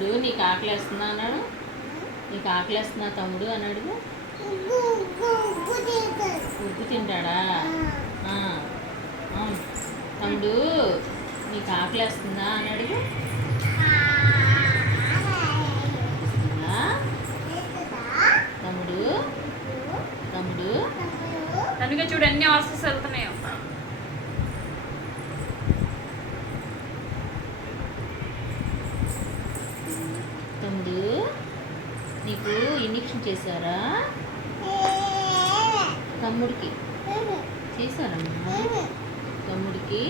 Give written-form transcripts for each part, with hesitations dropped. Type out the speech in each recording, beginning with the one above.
తమ్ముడు నీకు ఆకలేస్తుందా అన్నాడు. నీకు ఆకలేస్తుందా తమ్ముడు అని అడుగు. ఉగ్గు తింటాడా? తమ్ముడు నీకు ఆకలేస్తుందా అని అడుగు. తమ్ముడు తమ్ముడు అందుకే చూడు ఎన్ని ఆర్సెస్ వెళ్తున్నాయో. తమ్ముడు నీకు ఇంజెక్షన్ చేశారా? తమ్ముడికి చేశారమ్మా. తమ్ముడికి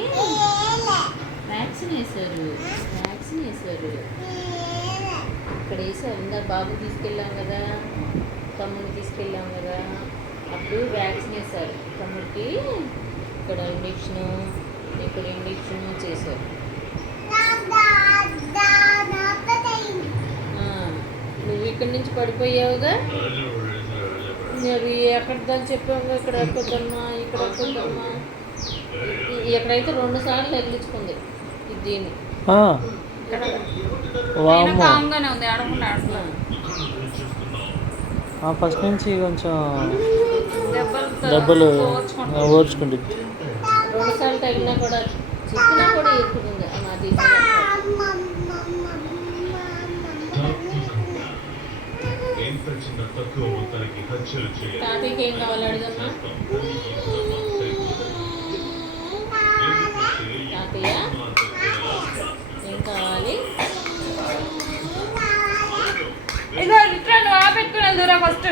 వ్యాక్సిన్ వేశారు. ఇక్కడ వేసారు. ఇందా బాబు తీసుకెళ్ళాం కదా, తమ్ముడిని తీసుకెళ్ళాం కదా, అప్పుడు వ్యాక్సిన్ వేశారు తమ్ముడికి. ఇక్కడ ఇంజెక్షను చేశారు. నువ్వు ఇక్కడి నుంచి పడిపోయావుగా, అది ఎక్కడిదని చెప్పావుగా, ఇక్కడ ఎక్కొద్దమ్మా, ఇక్కడ ఎక్కొద్దమ్మా. ఎక్కడైతే 2 సార్లు ఎగిలించుకుంది దీన్ని. ఫస్ట్ నుంచి కొంచెం దెబ్బలు ఓర్చుకుంటుంది. 2 సార్లు తగిలినా కూడా చిక్కినా కూడా ఎక్కుతుంది. అది తాతయ్యకి ఏం కావాలి అడుగమ్మా. తాతయ్య ఏం కావాలి? ఇదో రిటర్న్ పెట్టుకుని వెళ్దురా ఫస్ట్.